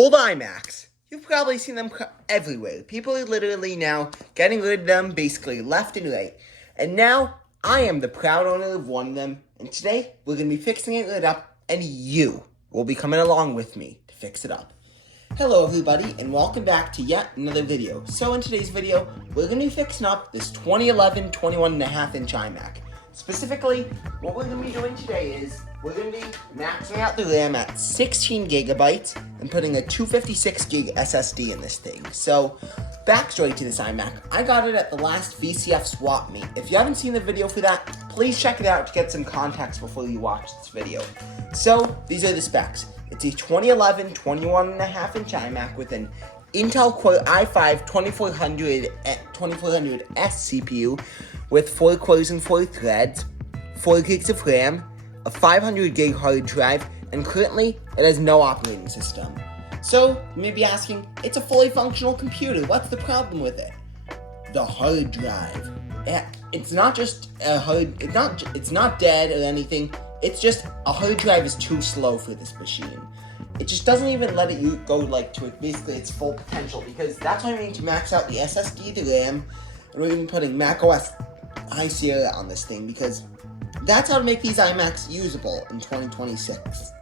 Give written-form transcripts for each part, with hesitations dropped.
Old iMacs. You've probably seen them everywhere. People are literally now getting rid of them basically left and right. And now, I am the proud owner of one of them. And today, we're going to be fixing it up. And you will be coming along with me to fix it up. Hello everybody, and welcome back to yet another video. So in today's video, we're going to be fixing up this 2011 21.5-inch iMac. Specifically, what we're going to be doing today is, we're going to be maxing out the RAM at 16 gigabytes and putting a 256 gig SSD in this thing. So, backstory to this iMac, I got it at the last VCF Swap Meet. If you haven't seen the video for that, please check it out to get some context before you watch this video. So, these are the specs. It's a 2011 21.5-inch iMac with an Intel Core i5 2400S CPU with 4 cores and 4 threads, 4 gigs of RAM, a 500 gig hard drive, and currently it has no operating system. So, you may be asking, it's a fully functional computer, what's the problem with it? The hard drive. It's not just a hard, it's not dead or anything, it's just a hard drive is too slow for this machine. It just doesn't even let it go to basically its full potential, because that's why we need to max out the SSD, the RAM, and we're even putting macOS High Sierra on this thing, because that's how to make these iMacs usable in 2026.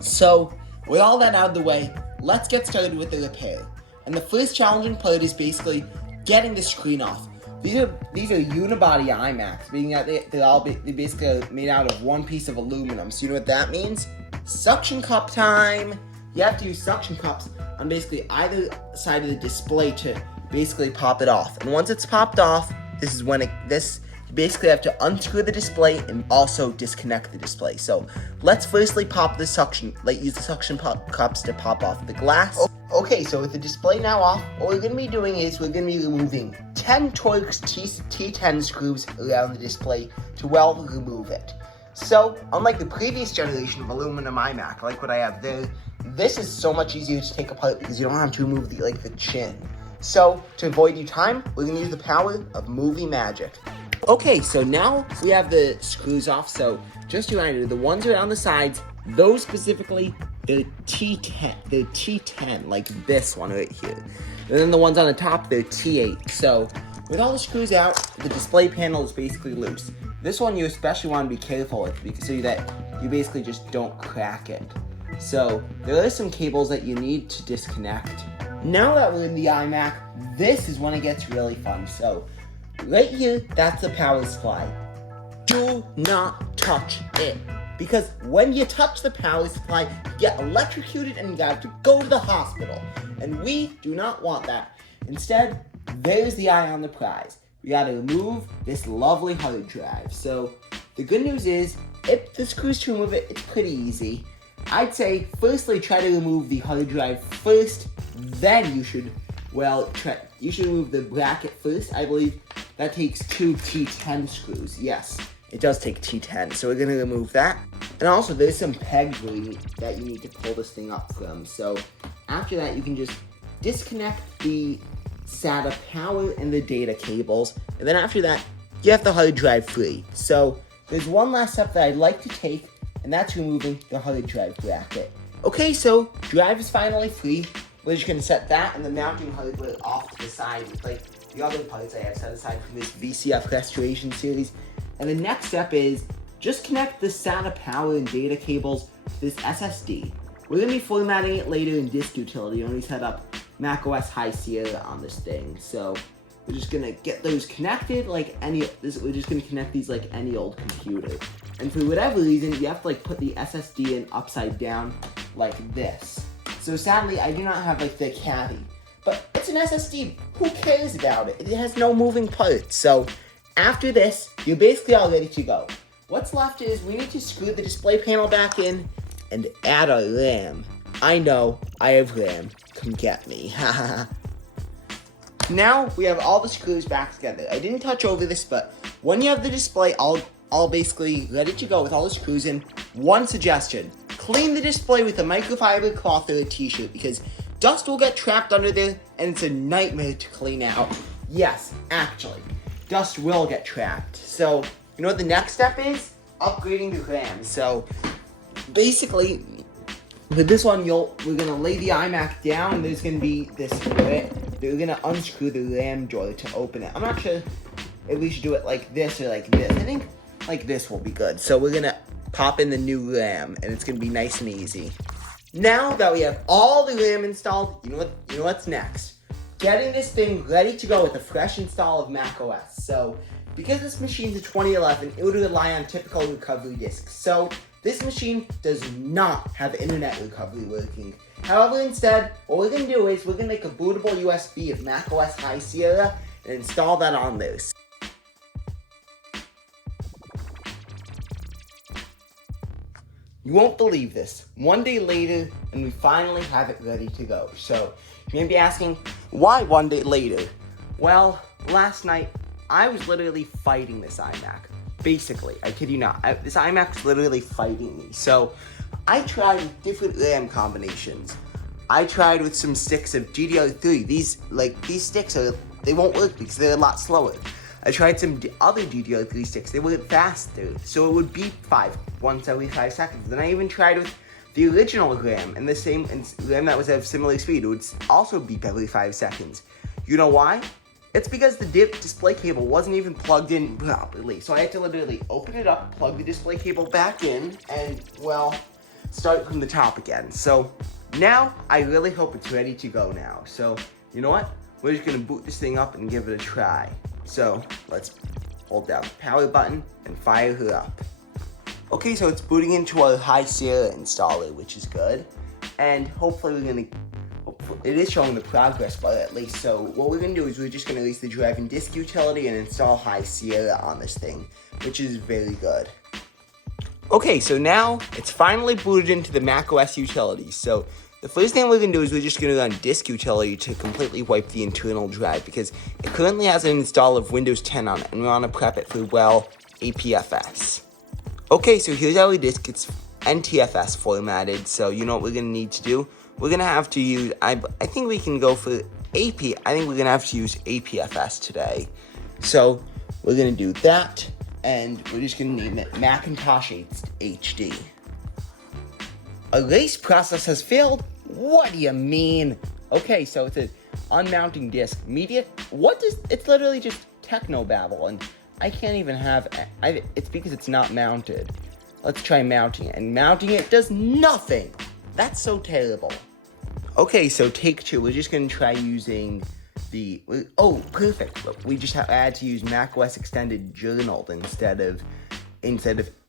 So, with all that out of the way, let's get started with the repair. And the first challenging part is basically getting the screen off. These are unibody iMacs, being that they basically are made out of one piece of aluminum. So you know what that means? Suction cup time! You have to use suction cups on basically either side of the display to basically pop it off. And once it's popped off, this is when you basically have to unscrew the display and also disconnect the display. So let's firstly use the suction cups to pop off the glass. Okay, so with the display now off, what we're going to be doing is we're going to be removing 10 Torx T10 screws around the display to remove it. So, unlike the previous generation of aluminum iMac, like what I have there, this is so much easier to take apart because you don't have to remove the chin. So, to avoid you time, we're going to use the power of movie magic. Okay, so now we have the screws off, so just a reminder, the ones around the sides, those specifically, they're T10, like this one right here. And then the ones on the top, they're T8. So, with all the screws out, the display panel is basically loose. This one you especially want to be careful with, so that you basically just don't crack it. So, there are some cables that you need to disconnect. Now that we're in the iMac, this is when it gets really fun. So, right here, that's the power supply. Do not touch it. Because when you touch the power supply, you get electrocuted and you have to go to the hospital. And we do not want that. Instead, there's the eye on the prize. We gotta remove this lovely hard drive. So, the good news is, if the screws to remove it, it's pretty easy. I'd say, firstly, try to remove the hard drive first, then you should remove the bracket first. I believe that takes 2 T10 screws. Yes, it does take T10, so we're gonna remove that. And also, there's some pegs that you need to pull this thing up from. So, after that, you can just disconnect the SATA power and the data cables, and then after that, you have the hard drive free. So, there's one last step that I'd like to take, and that's removing the hard drive bracket. Okay, so, drive is finally free. We're just going to set that and the mounting hardware off to the side, like the other parts I have set aside from this VCF restoration series. And the next step is, just connect the SATA power and data cables to this SSD. We're going to be formatting it later in disk utility when we set up macOS High Sierra on this thing. So we're just going to get those connected we're just going to connect these like any old computer. And for whatever reason, you have to put the SSD in upside down like this. So sadly, I do not have the caddy. But it's an SSD. Who cares about it? It has no moving parts. So after this, you're basically all ready to go. What's left is we need to screw the display panel back in and add our RAM. I know, I have RAM. Come get me. Now we have all the screws back together. I didn't touch over this, but when you have the display all basically ready to go with all the screws in, one suggestion: clean the display with a microfiber cloth or a t-shirt, because dust will get trapped under there and it's a nightmare to clean out. Yes, actually, dust will get trapped. So, you know what the next step is? Upgrading the RAM. So, basically, With this one, we're gonna lay the iMac down, and there's gonna be this bit. We're gonna unscrew the RAM drawer to open it. I'm not sure if we should do it like this or like this. I think like this will be good. So we're gonna pop in the new RAM, and it's gonna be nice and easy. Now that we have all the RAM installed, you know what's next? Getting this thing ready to go with a fresh install of macOS. So, because this machine's a 2011, it would rely on typical recovery disks. So, this machine does not have internet recovery working. However, instead, what we're going to do is we're going to make a bootable USB of macOS High Sierra and install that on there. You won't believe this. One day later, and we finally have it ready to go. So, you may be asking, why one day later? Well, last night, I was literally fighting this iMac. Basically, I kid you not. This iMac's literally fighting me. So, I tried with different RAM combinations. I tried with some sticks of GDR3. These sticks they won't work because they're a lot slower. I tried some other GDR3 sticks. They went faster, so it would beep once every 5 seconds. Then I even tried with the original RAM and the same RAM that was of similar speed. It would also beep every 5 seconds. You know why? It's because the display cable wasn't even plugged in properly. So I had to literally open it up, plug the display cable back in, and, well, start from the top again. So now I really hope it's ready to go now. So, you know what? We're just gonna boot this thing up and give it a try. So let's hold down the power button and fire her up. Okay, so it's booting into our High Sierra installer, which is good. And hopefully it is showing the progress bar at least. So what we're gonna do is we're just gonna release the drive and disk utility and install High Sierra on this thing, which is very good. Okay, so now it's finally booted into the macOS utilities. So the first thing we're gonna do is we're just gonna run disk utility to completely wipe the internal drive because it currently has an install of Windows 10 on it, and we wanna prep it for, well, APFS. Okay, so here's our disk. It's NTFS formatted, so you know what we're gonna need to do? We're gonna have to use, I think we can go for I think we're gonna have to use APFS today. So we're gonna do that, and we're just gonna name it Macintosh HD. Erase process has failed? What do you mean? Okay, so it's an unmounting disk. Media, it's literally just technobabble, and I can't even have, it's because it's not mounted. Let's try mounting it, and mounting it does nothing. That's so terrible. Okay, so take two. We're just gonna try using perfect. Look, we just had to use macOS Extended Journal instead of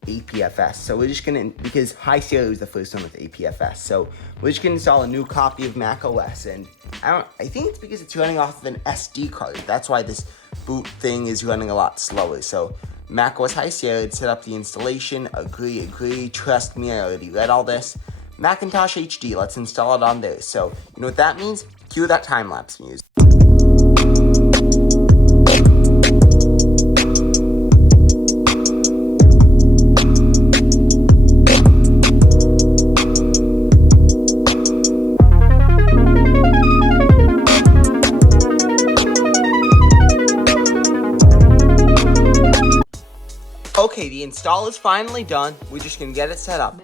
APFS. So we're just gonna, because High Sierra was the first one with APFS, so we're just gonna install a new copy of macOS, and I think it's because it's running off of an SD card. That's why this boot thing is running a lot slower. So macOS High Sierra, set up the installation, agree, trust me, I already read all this. Macintosh HD, let's install it on there. So, you know what that means? Cue that time-lapse music. Okay, the install is finally done. We're just gonna get it set up.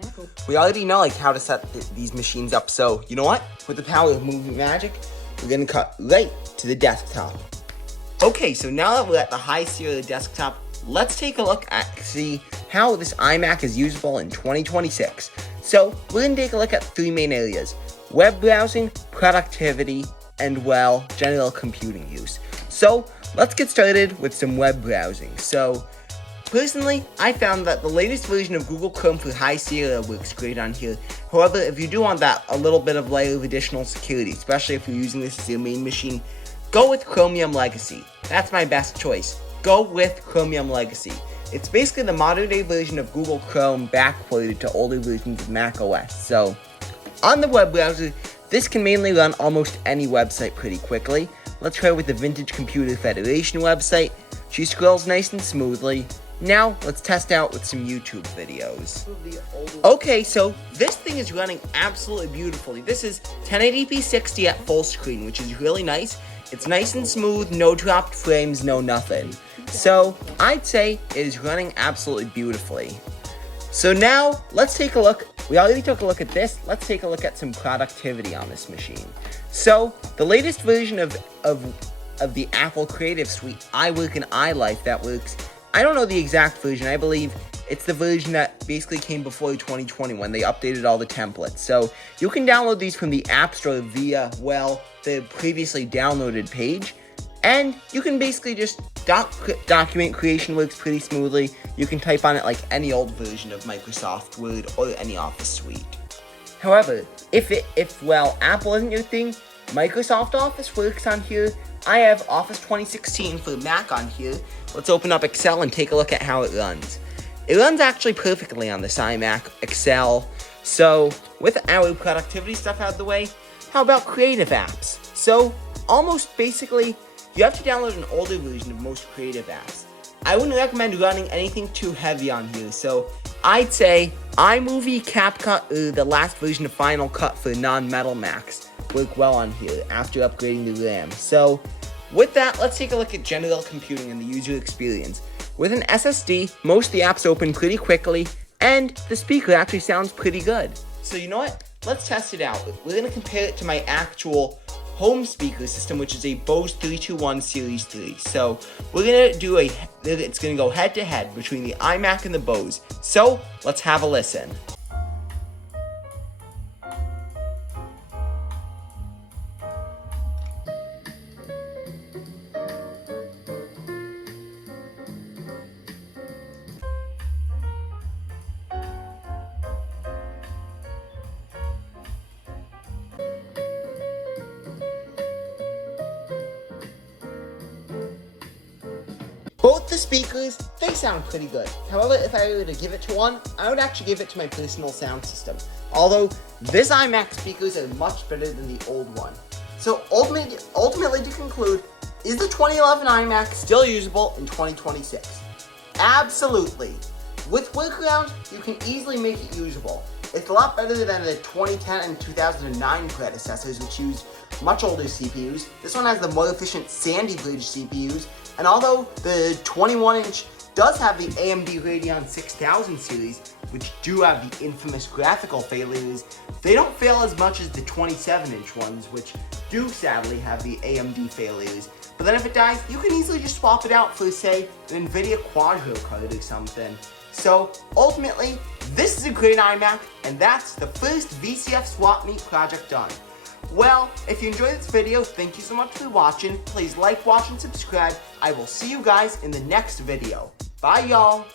We already know how to set these machines up, so you know what? With the power of moving magic, we're gonna cut right to the desktop. Okay, so now that we're at the High Sierra desktop, let's take a look at see how this iMac is usable in 2026. So we're gonna take a look at 3 main areas: web browsing, productivity, and, well, general computing use. So let's get started with some web browsing. So personally, I found that the latest version of Google Chrome for High Sierra works great on here. However, if you do want a little bit of layer of additional security, especially if you're using this as your main machine, go with Chromium Legacy. That's my best choice. Go with Chromium Legacy. It's basically the modern day version of Google Chrome backported to older versions of macOS. So, on the web browser, this can mainly run almost any website pretty quickly. Let's try with the Vintage Computer Federation website. She scrolls nice and smoothly. Now, let's test out with some YouTube videos. Okay, so this thing is running absolutely beautifully. This is 1080p 60 at full screen, which is really nice. It's nice and smooth, no dropped frames, no nothing. So, I'd say it is running absolutely beautifully. So now, let's take a look we already took a look at this. Let's take a look at some productivity on this machine. So, the latest version of the Apple Creative Suite, iWork and iLife, that works. I don't know the exact version. I believe it's the version that basically came before 2020 when they updated all the templates. So, you can download these from the App Store via, well, the previously downloaded page. And you can basically just document creation works pretty smoothly. You can type on it like any old version of Microsoft Word or any Office suite. However, if Apple isn't your thing, Microsoft Office works on here. I have Office 2016 for Mac on here. Let's open up Excel and take a look at how it runs. It runs actually perfectly on this iMac, Excel. So, with our productivity stuff out of the way, how about creative apps? So, almost basically, you have to download an older version of most creative apps. I wouldn't recommend running anything too heavy on here, so I'd say iMovie, CapCut, or the last version of Final Cut for non-Metal Macs work well on here after upgrading the RAM. So, with that, let's take a look at general computing and the user experience. With an SSD, most of the apps open pretty quickly, and the speaker actually sounds pretty good. So you know what? Let's test it out. We're going to compare it to my actual home speaker system, which is a Bose 321 Series 3. So we're going to do it's going to go head to head between the iMac and the Bose. So let's have a listen. Both the speakers, they sound pretty good. However, if I were to give it to one, I would actually give it to my personal sound system. Although, this iMac speakers are much better than the old one. So ultimately to conclude, is the 2011 iMac still usable in 2026? Absolutely. With workarounds, you can easily make it usable. It's a lot better than the 2010 and 2009 predecessors, which used much older CPUs. This one has the more efficient Sandy Bridge CPUs, and although the 21-inch does have the AMD Radeon 6000 series, which do have the infamous graphical failures, they don't fail as much as the 27-inch ones, which do sadly have the AMD failures. But then if it dies, you can easily just swap it out for, say, an NVIDIA Quadro card or something. So, ultimately, this is a great iMac, and that's the first VCF Swap Meet project done. Well, if you enjoyed this video, thank you so much for watching. Please like, watch, and subscribe. I will see you guys in the next video. Bye, y'all.